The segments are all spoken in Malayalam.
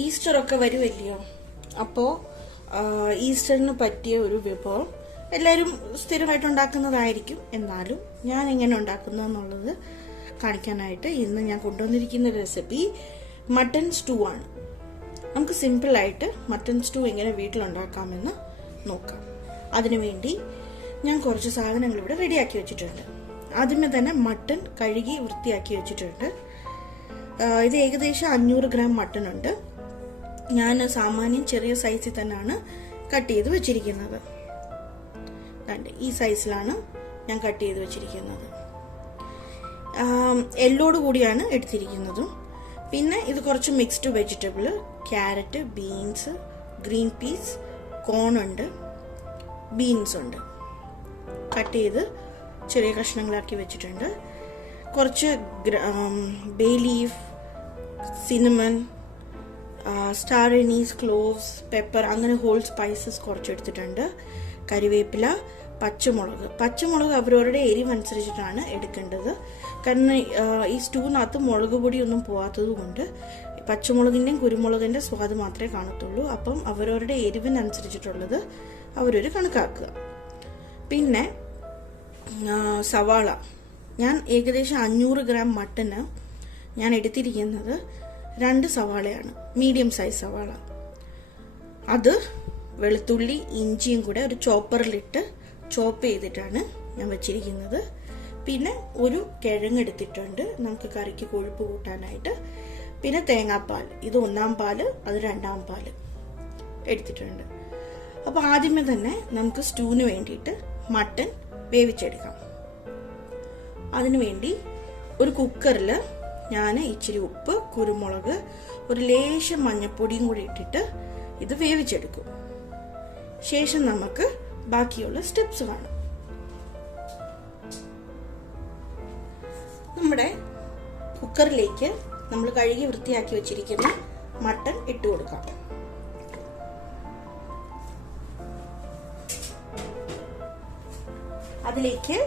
ഈസ്റ്റർ ഒക്കെ വരുമല്ലയോ, അപ്പോൾ ഈസ്റ്ററിന് പറ്റിയ ഒരു വിഭവം എല്ലാവരും സ്ഥിരമായിട്ട് ഉണ്ടാക്കുന്നതായിരിക്കും. എന്നാലും ഞാൻ എങ്ങനെ ഉണ്ടാക്കുന്നു എന്നുള്ളത് കാണിക്കാനായിട്ട് ഇന്ന് ഞാൻ കൊണ്ടുവന്നിരിക്കുന്ന റെസിപ്പി മട്ടൺ സ്റ്റൂ ആണ്. നമുക്ക് സിമ്പിളായിട്ട് മട്ടൺ സ്റ്റൂ എങ്ങനെ വീട്ടിലുണ്ടാക്കാമെന്ന് നോക്കാം. അതിനുവേണ്ടി ഞാൻ കുറച്ച് സാധനങ്ങൾ ഇവിടെ റെഡിയാക്കി വെച്ചിട്ടുണ്ട്. ആദ്യമേ തന്നെ മട്ടൺ കഴുകി വൃത്തിയാക്കി വെച്ചിട്ടുണ്ട്. ഇത് ഏകദേശം 500 ഗ്രാം മട്ടൺ ഉണ്ട്. ഞാൻ സാമാന്യം ചെറിയ സൈസിൽ തന്നെയാണ് കട്ട് ചെയ്ത് വെച്ചിരിക്കുന്നത്. ഈ സൈസിലാണ് ഞാൻ കട്ട് ചെയ്ത് വെച്ചിരിക്കുന്നത്. എല്ലോട് കൂടിയാണ് എടുത്തിരിക്കുന്നതും. പിന്നെ ഇത് കുറച്ച് mixed vegetable, carrot, beans, green peas, corn ഉണ്ട്, ബീൻസ് ഉണ്ട്. കട്ട് ചെയ്ത് ചെറിയ കഷ്ണങ്ങളാക്കി വെച്ചിട്ടുണ്ട്. കുറച്ച് bay leaf, cinnamon, star anise, cloves, pepper, അങ്ങനെ ഹോൾ സ്പൈസസ് കുറച്ച് എടുത്തിട്ടുണ്ട്. കരിവേപ്പില, പച്ചമുളക് അവരവരുടെ എരിവ് അനുസരിച്ചിട്ടാണ് എടുക്കേണ്ടത്. കാരണം ഈ സ്റ്റൂവിനകത്ത് മുളക് പൊടിയൊന്നും പോകാത്തത് കൊണ്ട് പച്ചമുളകിൻ്റെയും കുരുമുളകിൻ്റെ സ്വാദ് മാത്രമേ കാണത്തുള്ളൂ. അപ്പം അവരവരുടെ എരിവിനനുസരിച്ചിട്ടുള്ളത് അവരൊരു കണക്കാക്കുക. പിന്നെ സവാള, ഞാൻ ഏകദേശം 500 ഗ്രാം മട്ടന് ഞാൻ എടുത്തിരിക്കുന്നത് 2 സവാളയാണ്, മീഡിയം സൈസ് സവാള. അത് വെളുത്തുള്ളി ഇഞ്ചിയും കൂടെ ഒരു ചോപ്പറിലിട്ട് ചോപ്പ് ചെയ്തിട്ടാണ് ഞാൻ വെച്ചിരിക്കുന്നത്. പിന്നെ ഒരു കിഴങ്ങെടുത്തിട്ടുണ്ട് നമുക്ക് കറിക്ക് കൊഴുപ്പ് കൂട്ടാനായിട്ട്. പിന്നെ തേങ്ങാപ്പാൽ, ഇത് 1-ാം പാല്, അത് 2-ാം പാല് എടുത്തിട്ടുണ്ട്. അപ്പോൾ ആദ്യമേ തന്നെ നമുക്ക് സ്റ്റൂവിന് വേണ്ടിയിട്ട് മട്ടൺ വേവിച്ചെടുക്കാം. അതിനുവേണ്ടി ഒരു കുക്കറിൽ ഞാൻ ഇച്ചിരി ഉപ്പ്, കുരുമുളക്, ഒരു ലേശം മഞ്ഞൾപ്പൊടിയും കൂടി ഇട്ടിട്ട് ഇത് വേവിച്ചെടുക്കും. ശേഷം നമുക്ക് ബാക്കിയുള്ള സ്റ്റെപ്സ് കാണാം. നമ്മുടെ കുക്കറിലേക്ക് നമ്മൾ കഴുകി വൃത്തിയാക്കി വെച്ചിരിക്കുന്ന മട്ടൺ ഇട്ട് കൊടുക്കാം. അതിലേക്ക്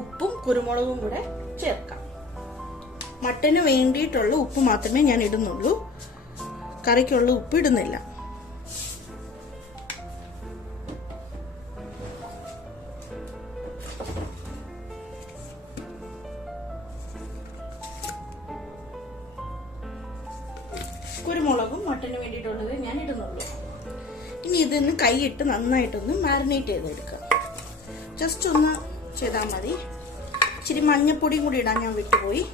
ഉപ്പും കുരുമുളകും കൂടെ ചേർക്കാം. മട്ടന് വേണ്ടിയിട്ടുള്ള ഉപ്പ് മാത്രമേ ഞാൻ ഇടുന്നുള്ളൂ, കറിക്കുള്ള ഉപ്പ് ഇടുന്നില്ല. കുരുമുളകും മട്ടന് വേണ്ടിയിട്ടുള്ളത് ഞാൻ ഇടുന്നുള്ളൂ. ഇനി ഇതൊന്ന് കൈയിട്ട് നന്നായിട്ടൊന്ന് മാരിനേറ്റ് ചെയ്തെടുക്കാം. ജസ്റ്റ് ഒന്ന് ചെയ്താൽ മതി. ഇച്ചിരി മഞ്ഞപ്പൊടിയും കൂടി ഇടാൻ ഞാൻ വിട്ടുപോയി.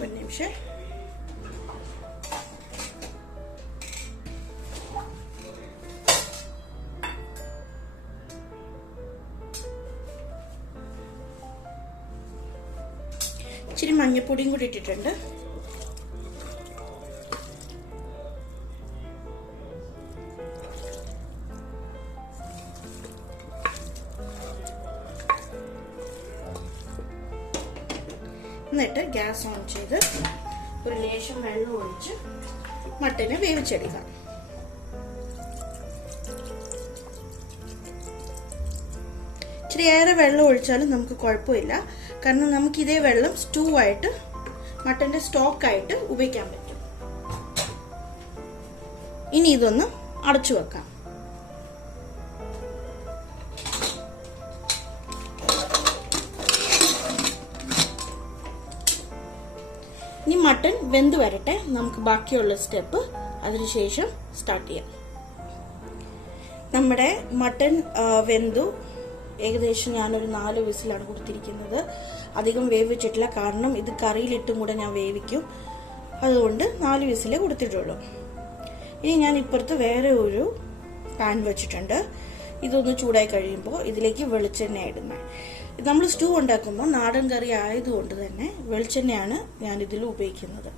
ഒരു നിമിഷം. ഇച്ചിരി മഞ്ഞപ്പൊടിയും കൂടി ഇട്ടിട്ടുണ്ട്. എന്നിട്ട് ഗ്യാസ് ഓൺ ചെയ്ത് ഒരു ലേശം വെള്ളം ഒഴിച്ച് മട്ടനെ വേവിച്ചെടുക്കാം. ഇച്ചിരി ഏറെ വെള്ളം ഒഴിച്ചാലും നമുക്ക് കുഴപ്പമില്ല. കാരണം നമുക്ക് ഇതേ വെള്ളം സ്റ്റൂ ആയിട്ട്, മട്ടന്റെ സ്റ്റോക്കായിട്ട് ഉപയോഗിക്കാൻ പറ്റും. ഇനി ഇതൊന്ന് അടച്ചു വെക്കാം. ഇനി മട്ടൺ വെന്ത് വരട്ടെ, നമുക്ക് ബാക്കിയുള്ള സ്റ്റെപ്പ് അതിനുശേഷം സ്റ്റാർട്ട് ചെയ്യാം. നമ്മുടെ മട്ടൺ വെന്തു. ഏകദേശം ഞാനൊരു 4 വിസിലാണ് കൊടുത്തിരിക്കുന്നത്. അധികം വേവിച്ചിട്ടില്ല, കാരണം ഇത് കറിയിലിട്ടും കൂടെ ഞാൻ വേവിക്കും. അതുകൊണ്ട് 4 വിസിലേ കൊടുത്തിട്ടുള്ളൂ. ഇനി ഞാൻ ഇപ്പുറത്ത് വേറെ ഒരു പാൻ വെച്ചിട്ടുണ്ട്. ഇതൊന്ന് ചൂടായി കഴിയുമ്പോൾ ഇതിലേക്ക് വെളിച്ചെണ്ണ ഇടുന്നത്. നമ്മൾ സ്റ്റൂ ഉണ്ടാക്കുമ്പോൾ നാടൻ കറി ആയതുകൊണ്ട് തന്നെ വെളിച്ചെണ്ണയാണ് ഞാൻ ഇതിൽ ഉപയോഗിക്കുന്നത്.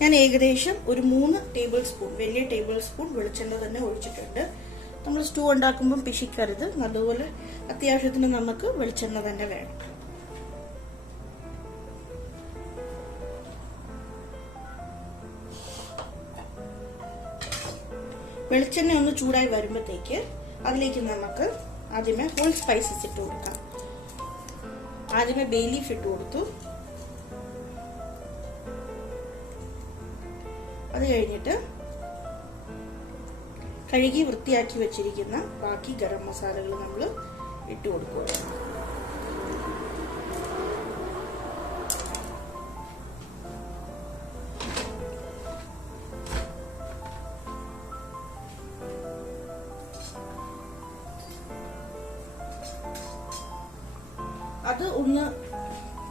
ഞാൻ ഏകദേശം ഒരു 3 ടേബിൾ സ്പൂൺ, വലിയ ടേബിൾ സ്പൂൺ വെളിച്ചെണ്ണ തന്നെ ഒഴിച്ചിട്ടുണ്ട്. നമ്മൾ സ്റ്റൂ ഉണ്ടാക്കുമ്പം പിശിക്കരുത്, അതുപോലെ അത്യാവശ്യത്തിന് നമുക്ക് വെളിച്ചെണ്ണ തന്നെ വേണം. വെളിച്ചെണ്ണ ഒന്ന് ചൂടായി വരുമ്പോഴത്തേക്ക് അതിലേക്ക് നമുക്ക് ആദ്യമേ ഹോൾ സ്പൈസസ് ഇട്ട് കൊടുക്കാം. ആദ്യമേ ബേ ലീഫ് ഇട്ട് കൊടുത്തു. അത് കഴിഞ്ഞിട്ട് കഴുകി വൃത്തിയാക്കി വെച്ചിരിക്കുന്ന ബാക്കി ഗരം മസാലകൾ നമ്മൾ ഇട്ട് കൊടുക്കുക. അത് ഒന്ന്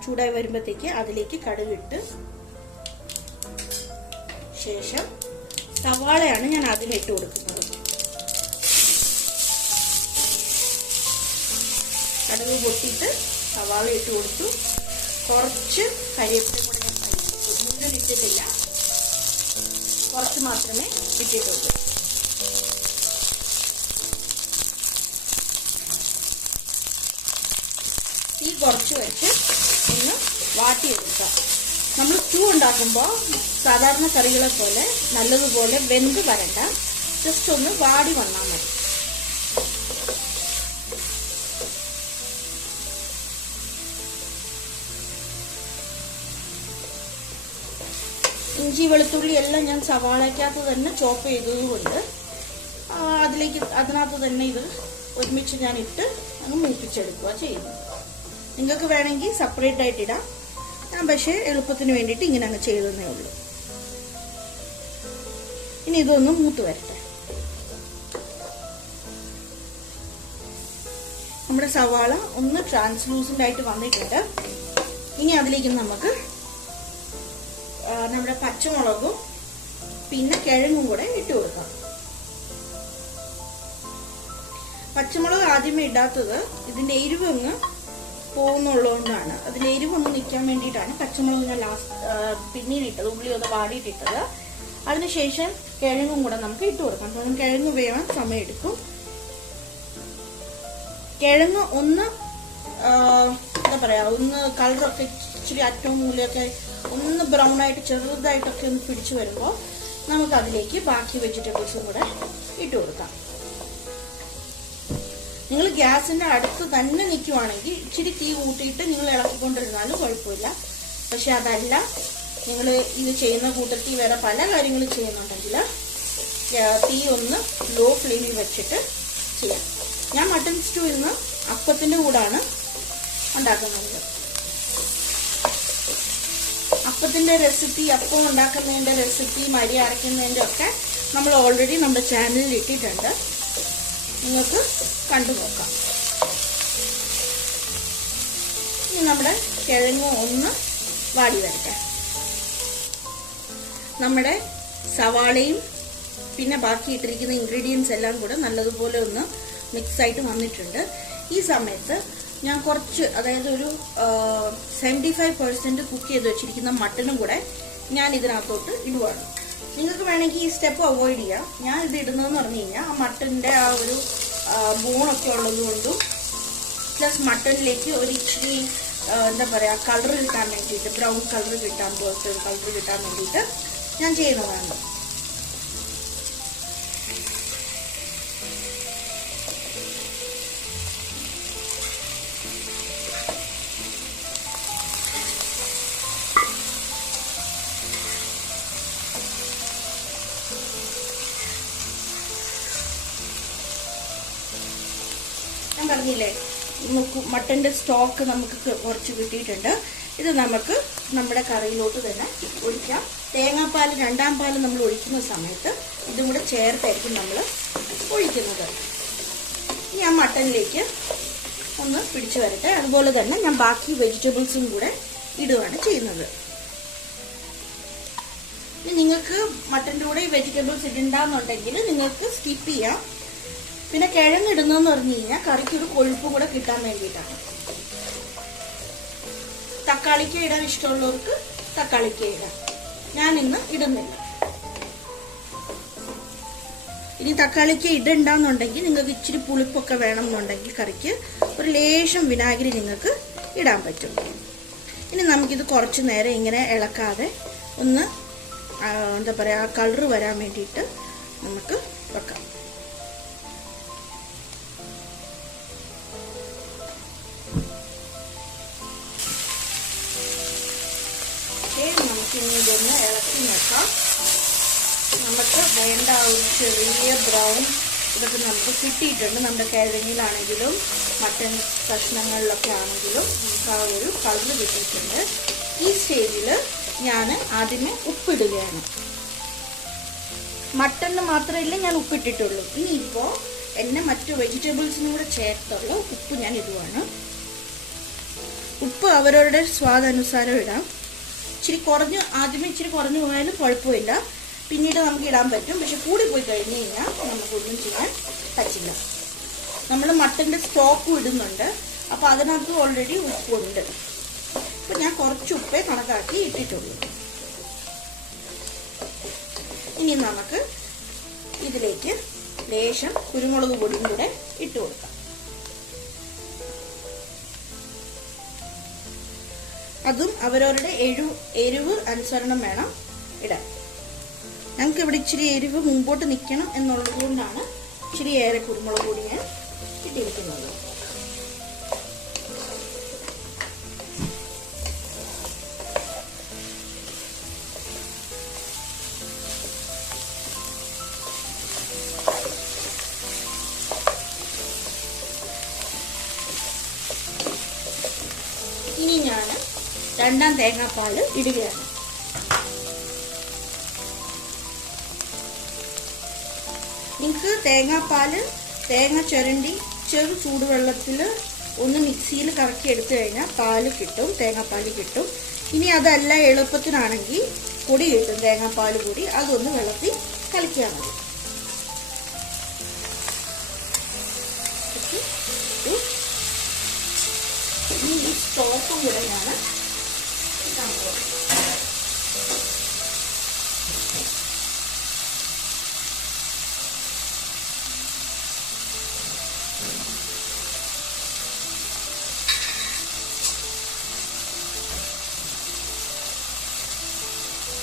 ചൂടായി വരുമ്പോഴത്തേക്ക് അതിലേക്ക് കടുകിട്ട് ശേഷം സവാളയാണ് ഞാൻ ആദ്യം ഇട്ട് കൊടുക്കുന്നത്. കടുക് പൊട്ടിയിട്ട് സവാള ഇട്ട് കൊടുത്തു. കുറച്ച് കരിവേപ്പില കൂടെ ഞാൻ കഴിച്ചു. മുഴുവൻ ഇട്ടിട്ടില്ല, കുറച്ച് മാത്രമേ ഇട്ടിട്ടുള്ളൂ. തീ കുറച്ച് വെച്ച് ഒന്ന് വാട്ടിയെടുക്കാം. നമ്മൾ സ്റ്റൂ ഉണ്ടാക്കുമ്പോൾ സാധാരണ കറികളെ പോലെ നല്ലതുപോലെ വെന്ത് വരണ്ട, ജസ്റ്റ് ഒന്ന് വാടി വന്നാൽ മതി. ഇഞ്ചി വെളുത്തുള്ളി എല്ലാം ഞാൻ സവാളയ്ക്കകത്ത് തന്നെ ചോപ്പ് ചെയ്തതുകൊണ്ട് അതിനകത്ത് തന്നെ ഇത് ഒരുമിച്ച് ഞാൻ ഇട്ട് അങ്ങ് മൂപ്പിച്ചെടുക്കുക ചെയ്യുന്നു. നിങ്ങൾക്ക് വേണമെങ്കിൽ സെപ്പറേറ്റ് ആയിട്ട് ഇടാം. ഞാൻ പക്ഷേ എളുപ്പത്തിന് വേണ്ടിയിട്ട് ഇങ്ങനെ അങ്ങ് ചെയ്തതേ ഉള്ളൂ. ഇനി ഇതൊന്ന് മൂത്ത് വരട്ടെ. നമ്മുടെ സവാള ഒന്ന് ട്രാൻസ്ലൂസൻ്റ് ആയിട്ട് വന്നിട്ടുണ്ട്. ഇനി അതിലേക്ക് നമുക്ക് നമ്മുടെ പച്ചമുളകും പിന്നെ കിഴങ്ങും കൂടെ ഇട്ട് കൊടുക്കാം. പച്ചമുളക് ആദ്യമേ ഇടാത്തത് ഇതിന്റെ എരിവ് അങ്ങ് പോകുന്നുള്ളതുകൊണ്ടാണ്. അതിന്റെ എരിവ് ഒന്ന് നിൽക്കാൻ വേണ്ടിയിട്ടാണ് പച്ചമുളക് ഞാൻ പിന്നീട് ഇട്ടത്, ഉള്ളി ഒന്ന് വാടിയിട്ടിട്ടത്. അതിനുശേഷം കിഴങ്ങും കൂടെ നമുക്ക് ഇട്ട് കൊടുക്കാം. കാരണം കിഴങ്ങ് വേവാൻ സമയമെടുക്കും. കിഴങ്ങ് ഒന്ന് എന്താ പറയാ, ഒന്ന് കളറൊക്കെ ഇച്ചിരി അറ്റവും മൂലയൊക്കെ ഒന്ന് ബ്രൗൺ ആയിട്ട് ചെറുതായിട്ടൊക്കെ ഒന്ന് പിടിച്ചു വരുമ്പോൾ നമുക്ക് അതിലേക്ക് ബാക്കി വെജിറ്റബിൾസും കൂടെ ഇട്ട് കൊടുക്കാം. നിങ്ങൾ ഗ്യാസിന്റെ അടുത്ത് തന്നെ നിൽക്കുവാണെങ്കിൽ ഇച്ചിരി തീ കൂട്ടിയിട്ട് നിങ്ങൾ ഇളക്കിക്കൊണ്ടിരുന്നാലും കുഴപ്പമില്ല. പക്ഷെ അതല്ല, നിങ്ങൾ ഇത് ചെയ്യുന്ന കൂട്ടത്തിൽ വേറെ പല കാര്യങ്ങൾ ചെയ്യുന്നുണ്ടെങ്കിൽ തീ ഒന്ന് ലോ ഫ്ലെയിമിൽ വെച്ചിട്ട് ചെയ്യാം. ഞാൻ മട്ടൺ സ്റ്റൂ ഇന്ന് അപ്പത്തിന്റെ കൂടാണ് ഉണ്ടാക്കുന്നത്. അപ്പത്തിന്റെ റെസിപ്പി, അപ്പം ഉണ്ടാക്കുന്നതിന്റെ റെസിപ്പി, മരി അരയ്ക്കുന്നതിന്റെ ഒക്കെ നമ്മൾ ഓൾറെഡി നമ്മുടെ ചാനലിൽ ഇട്ടിട്ടുണ്ട്. നിങ്ങൾക്ക് കണ്ടു നോക്കാം. ഇനി നമ്മുടെ കിഴങ്ങ് ഒന്ന് വാടി വരട്ടെ. നമ്മുടെ സവാളയും പിന്നെ ബാക്കി ഇട്ടിരിക്കുന്ന ഇൻഗ്രീഡിയൻസ് എല്ലാം കൂടെ നല്ലതുപോലെ ഒന്ന് മിക്സ് ആയിട്ട് വന്നിട്ടുണ്ട്. ഈ സമയത്ത് ഞാൻ കുറച്ച്, അതായത് ഒരു 75% കുക്ക് ചെയ്ത് വെച്ചിരിക്കുന്ന മട്ടനും കൂടെ ഞാൻ ഇതിനകത്തോട്ട് ഇടുവാണ്. നിങ്ങൾക്ക് വേണമെങ്കിൽ ഈ സ്റ്റെപ്പ് അവോയ്ഡ് ചെയ്യാം. ഞാൻ ഇത് ഇടുന്നതെന്ന് പറഞ്ഞു കഴിഞ്ഞാൽ ആ മട്ടൻ്റെ ആ ഒരു ബോണൊക്കെ ഉള്ളത് കൊണ്ടും പ്ലസ് മട്ടനിലേക്ക് ഒരു ഇച്ചിരി എന്താ പറയുക കളർ കിട്ടാൻ വേണ്ടിയിട്ട്, ബ്രൗൺ കളർ കിട്ടാൻ, പോലത്തെ ഒരു കളർ കിട്ടാൻ വേണ്ടിയിട്ട് ഞാൻ ചെയ്യുന്നതാണ്. ഞാൻ പറഞ്ഞില്ലേ, മട്ടന്റെ സ്റ്റോക്ക് നമുക്ക് കുറച്ച് കിട്ടിയിട്ടുണ്ട്. ഇത് നമുക്ക് നമ്മുടെ കറിയിലോട്ട് തന്നെ ഒഴിക്കാം. തേങ്ങാപ്പാൽ, രണ്ടാം പാൽ നമ്മൾ ഒഴിക്കുന്ന സമയത്ത് ഇതും കൂടെ ചേർത്തായിരിക്കും നമ്മൾ ഒഴിക്കുന്നത്. ഇനി ആ മട്ടനിലേക്ക് ഒന്ന് പിടിച്ചു വരട്ടെ. അതുപോലെ തന്നെ ഞാൻ ബാക്കി വെജിറ്റബിൾസും കൂടെ ഇടുകയാണ് ചെയ്യുന്നത്. ഇനി നിങ്ങൾക്ക് മട്ടൻ്റെ കൂടെ വെജിറ്റബിൾസ് ഇടണ്ടെന്നുണ്ടെങ്കിൽ നിങ്ങൾക്ക് സ്കിപ്പ് ചെയ്യാം. പിന്നെ കിഴങ്ങ് ഇടുന്നതെന്ന് പറഞ്ഞു കഴിഞ്ഞാൽ കറിക്കൊരു കൊഴുപ്പ് കൂടെ കിട്ടാൻ വേണ്ടിയിട്ടാണ്. തക്കാളിക്ക ഇടാൻ ഇഷ്ടമുള്ളവർക്ക് തക്കാളിക്ക ഇടാം. ഞാൻ ഇന്ന് ഇടുന്നില്ല. ഇനി തക്കാളിക്ക ഇടണ്ടെന്നുണ്ടെങ്കിൽ നിങ്ങൾക്ക് ഇച്ചിരി പുളിപ്പൊക്കെ വേണമെന്നുണ്ടെങ്കിൽ കറിക്ക് ഒരു ലേശം വിനാഗിരി നിങ്ങൾക്ക് ഇടാൻ പറ്റും. ഇനി നമുക്കിത് കുറച്ച് നേരം ഇങ്ങനെ ഇളക്കാതെ ഒന്ന് എന്താ പറയുക കളറ് വരാൻ വേണ്ടിയിട്ട് നമുക്ക് വെക്കാം. നമുക്കിനി ഇതൊന്ന് ഇളക്കി വെക്കാം. നമുക്ക് വേണ്ട ഒരു ചെറിയ ബ്രൗൺ ഇതൊക്കെ നമുക്ക് കിട്ടിയിട്ടുണ്ട്. നമ്മുടെ കിഴങ്ങിലാണെങ്കിലും മട്ടൻ കഷ്ണങ്ങളിലൊക്കെ ആണെങ്കിലും നമുക്ക് ആ ഒരു കളർ കിട്ടിയിട്ടുണ്ട്. ഈ സ്റ്റേജിൽ ഞാൻ ആദ്യമേ ഉപ്പിടുകയാണ്. മട്ടണിന് മാത്രമല്ല ഞാൻ ഉപ്പിട്ടിട്ടുള്ളൂ. ഇനിയിപ്പോൾ എന്നെ മറ്റു വെജിറ്റബിൾസിനും കൂടെ ചേർത്തുള്ള ഉപ്പ് ഞാൻ ഇടുവാണ്. ഉപ്പ് അവരവരുടെ സ്വാദനുസാരം ഇടാം. ആദ്യമേ ഇച്ചിരി കുറഞ്ഞു പോയാലും കുഴപ്പമില്ല, പിന്നീട് നമുക്ക് ഇടാൻ പറ്റും. പക്ഷെ കൂടി പോയി കഴിഞ്ഞ് കഴിഞ്ഞാൽ നമുക്കൊന്നും ചെയ്യാൻ പറ്റില്ല. നമ്മൾ മട്ടൻ്റെ സ്റ്റോക്കും ഇടുന്നുണ്ട്, അപ്പോൾ അതിനകത്ത് ഓൾറെഡി ഉപ്പുണ്ട്. അപ്പം ഞാൻ കുറച്ച് ഉപ്പേ കണക്കാക്കി ഇട്ടിട്ടുള്ളൂ. ഇനി നമുക്ക് ഇതിലേക്ക് ലേശം കുരുമുളക് പൊടിയും കൂടെ ഇട്ട് കൊടുക്കാം. അതും അവരവരുടെ എരിവ് അനുസരണം വേണം ഇടാൻ. ഞങ്ങൾക്ക് ഇവിടെ ഇച്ചിരി എരിവ് മുമ്പോട്ട് നിൽക്കണം എന്നുള്ളത് കൊണ്ടാണ് ഇച്ചിരി ഏറെ കുരുമുളക് പൊടി ഞാൻ ഇട്ടിരിക്കുന്നത്. ഇനി ഞാൻ രണ്ടാം തേങ്ങാപ്പാല് ഇടുകയാണ്. നിങ്ങൾക്ക് തേങ്ങ ചുരണ്ടി ചെറു ചൂടുവെള്ളത്തിൽ ഒന്ന് മിക്സിയിൽ കറക്കി എടുത്തു കഴിഞ്ഞാൽ പാല് കിട്ടും, തേങ്ങാപ്പാല് കിട്ടും. ഇനി അതല്ല എളുപ്പത്തിനാണെങ്കിൽ പൊടി കിട്ടും, തേങ്ങാപ്പാല് പൊടി. അതൊന്ന് വെള്ളത്തിൽ കലക്കിയാൽ മതി. ഇനി ഈ സ്റ്റോക്കും കൂടെ ഞാൻ ഇടാൻ പോകും.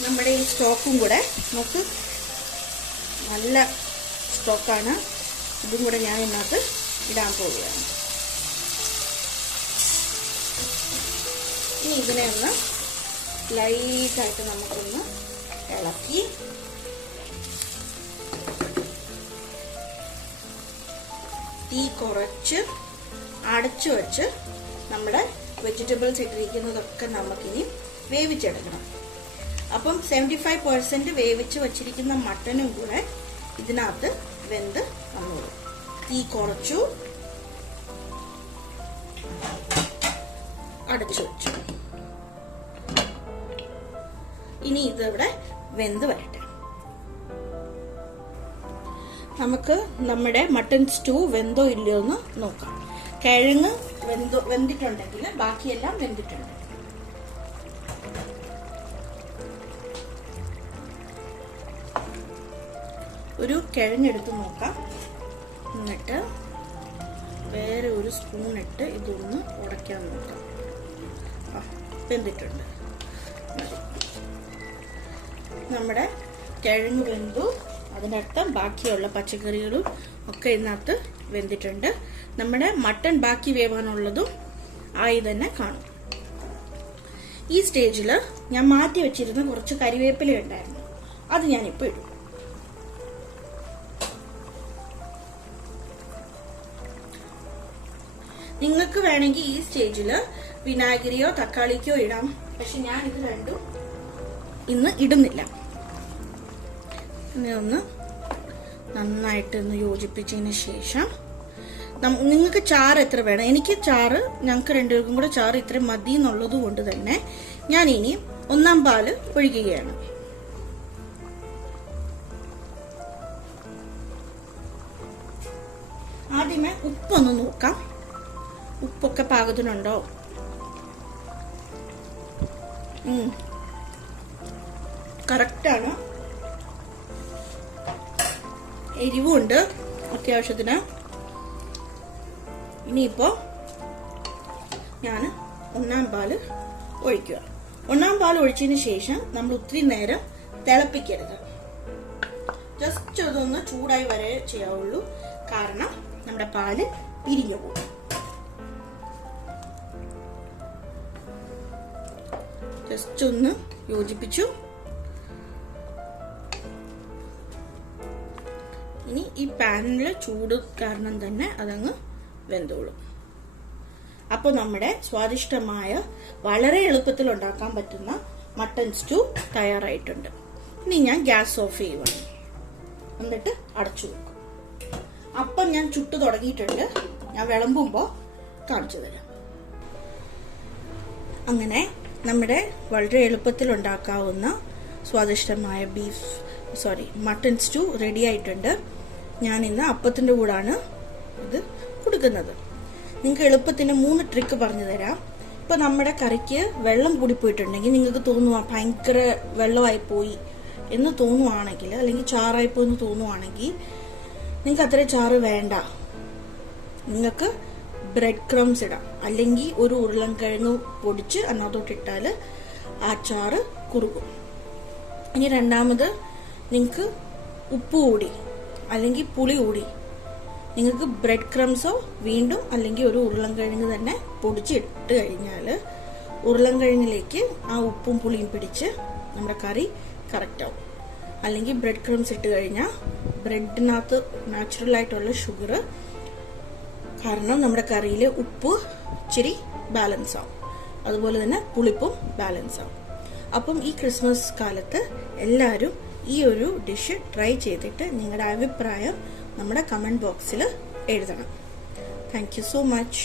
നമ്മുടെ ഈ സ്റ്റോക്കും കൂടെ നമുക്ക് നല്ല സ്റ്റോക്കാണ്. ഇതും കൂടെ ഞാൻ ഇതിനകത്ത് ഇടാൻ പോവുകയാണ്. ഇനി ഇതിനെ ഒന്ന് ലൈറ്റായിട്ട് നമുക്കൊന്ന് ഇളക്കി തീ കുറച്ച് അടച്ചു വെച്ച് നമ്മുടെ വെജിറ്റബിൾസ് ഇട്ടിരിക്കുന്നതൊക്കെ നമുക്കിനി വേവിച്ചെടുക്കണം. അപ്പം 75% വേവിച്ച് വച്ചിരിക്കുന്ന മട്ടനും കൂടെ ഇതിനകത്ത് വെന്ത് വന്നോളും. തീ കുറച്ചു അടച്ചു വെച്ചു. ഇനി ഇതിവിടെ വെന്ത് വരട്ടെ. നമുക്ക് നമ്മുടെ മട്ടൻ സ്റ്റൂ വെന്തോ ഇല്ലയോ എന്ന് നോക്കാം. കിഴങ്ങ് വെന്തിട്ടുണ്ടെങ്കിൽ ബാക്കിയെല്ലാം വെന്തിട്ടുണ്ട്. ഒരു കിഴങ്ങെടുത്ത് നോക്കാം. എന്നിട്ട് വേറെ ഒരു സ്പൂൺ ഇട്ട് ഇതൊന്ന് ഉടയ്ക്കാൻ നോക്കാം. വെന്തിട്ടുണ്ട്. നമ്മുടെ കിഴങ്ങ് വെന്തു. അതിനർത്ഥം ബാക്കിയുള്ള പച്ചക്കറികളും ഒക്കെ ഇതിനകത്ത് വെന്തിട്ടുണ്ട്. നമ്മുടെ മട്ടൺ ബാക്കി വേവാനുള്ളതും ആയി തന്നെ കാണും. ഈ സ്റ്റേജിൽ ഞാൻ മാറ്റി വെച്ചിരുന്ന കുറച്ച് കരിവേപ്പില ഉണ്ടായിരുന്നു, അത് ഞാനിപ്പോൾ ഇടും. നിങ്ങൾക്ക് വേണമെങ്കിൽ ഈ സ്റ്റേജിൽ വിനാഗിരിയോ തക്കാളിക്കോ ഇടാം. പക്ഷെ ഞാൻ ഇത് രണ്ടും ഇന്ന് ഇടുന്നില്ല. ഒന്ന് നന്നായിട്ട് ഒന്ന് യോജിപ്പിച്ചതിന് ശേഷം നിങ്ങൾക്ക് ചാറ് എത്ര വേണം? എനിക്ക് ചാറ്, ഞങ്ങൾക്ക് രണ്ടുപേർക്കും കൂടെ ചാറ് ഇത്ര മതി എന്നുള്ളത് കൊണ്ട് തന്നെ ഞാൻ ഇനി 1 പാല് ഒഴിക്കുകയാണ്. ആദ്യമേ ഉപ്പൊന്ന് നോക്കാം. ഉപ്പൊക്കെ പാകത്തിനുണ്ടോ? കറക്റ്റാണ്. എരിവുണ്ട് അത്യാവശ്യത്തിന്. ഇനിയിപ്പോ ഞാൻ 1 പാല് ഒഴിക്കുക. 1 പാല് ഒഴിച്ചതിന് ശേഷം നമ്മൾ ഒത്തിരി നേരം തിളപ്പിക്കരുത്. ജസ്റ്റ് അതൊന്ന് ചൂടായി വരെ ചെയ്യാവുള്ളൂ, കാരണം നമ്മുടെ പാല് പിരിഞ്ഞു പോകും. ജസ്റ്റ് ഒന്ന് യോജിപ്പിച്ചു. ഇനി ഈ പാനിലെ ചൂട് കാരണം തന്നെ അതങ്ങ് വെന്തോളും. അപ്പോൾ നമ്മുടെ സ്വാദിഷ്ടമായ വളരെ എളുപ്പത്തിൽ ഉണ്ടാക്കാൻ പറ്റുന്ന മട്ടൺ സ്റ്റൂ തയ്യാറായിട്ടുണ്ട്. ഇനി ഞാൻ ഗ്യാസ് ഓഫ് ചെയ്യുവാണ്, എന്നിട്ട് അടച്ചു വെക്കും. അപ്പം ഞാൻ ചുട്ടു തുടങ്ങിയിട്ടുണ്ട്, ഞാൻ വിളമ്പുമ്പോൾ കാണിച്ചു തരാം. അങ്ങനെ നമ്മുടെ വളരെ എളുപ്പത്തിൽ ഉണ്ടാക്കാവുന്ന സ്വാദിഷ്ടമായ മട്ടൺ സ്റ്റൂ റെഡി ആയിട്ടുണ്ട്. ഞാൻ ഇന്ന് അപ്പത്തിൻ്റെ കൂടാണ് ഇത് കൊടുക്കുന്നത്. നിങ്ങൾക്ക് എളുപ്പത്തിന് 3 ട്രിക്ക് പറഞ്ഞു തരാം. ഇപ്പം നമ്മുടെ കറിക്ക് വെള്ളം കൂടിപ്പോയിട്ടുണ്ടെങ്കിൽ, നിങ്ങൾക്ക് തോന്നുക ഭയങ്കര വെള്ളമായി പോയി എന്ന് തോന്നുവാണെങ്കിൽ, അല്ലെങ്കിൽ ചാറായി പോയി എന്ന് തോന്നുവാണെങ്കിൽ, നിങ്ങൾക്ക് അത്രയും ചാറ് വേണ്ട. നിങ്ങൾക്ക് ബ്രെഡ് ക്രംസ് ഇടാം, അല്ലെങ്കിൽ ഒരു ഉരുളൻകിഴങ്ങ് പൊടിച്ച് അതിനകത്തോട്ടിട്ടാൽ ആ ചാറ് കുറുകും. ഇനി രണ്ടാമത്, നിങ്ങൾക്ക് ഉപ്പ് കൂടി അല്ലെങ്കിൽ പുളി കൂടി നിങ്ങൾക്ക് ബ്രെഡ് ക്രംസോ വീണ്ടും അല്ലെങ്കിൽ ഒരു ഉരുളൻകിഴങ്ങ് തന്നെ പൊടിച്ചിട്ട് കഴിഞ്ഞാൽ ഉരുളൻകിഴങ്ങിലേക്ക് ആ ഉപ്പും പുളിയും പിടിച്ച് നമ്മുടെ കറി കറക്റ്റ് ആവും. അല്ലെങ്കിൽ ബ്രെഡ് ക്രംസ് ഇട്ട് കഴിഞ്ഞാൽ ബ്രെഡിനകത്ത് നാച്ചുറലായിട്ടുള്ള ഷുഗർ കാരണം നമ്മുടെ കറിയിൽ ഉപ്പ് ഇച്ചിരി ബാലൻസ് ആവും, അതുപോലെ തന്നെ പുളിപ്പും ബാലൻസ് ആവും. അപ്പം ഈ ക്രിസ്മസ് കാലത്ത് എല്ലാവരും ഈ ഒരു ഡിഷ് ട്രൈ ചെയ്തിട്ട് നിങ്ങളുടെ അഭിപ്രായം നമ്മുടെ കമൻറ്റ് ബോക്സിൽ എഴുതണം. Thank you so much.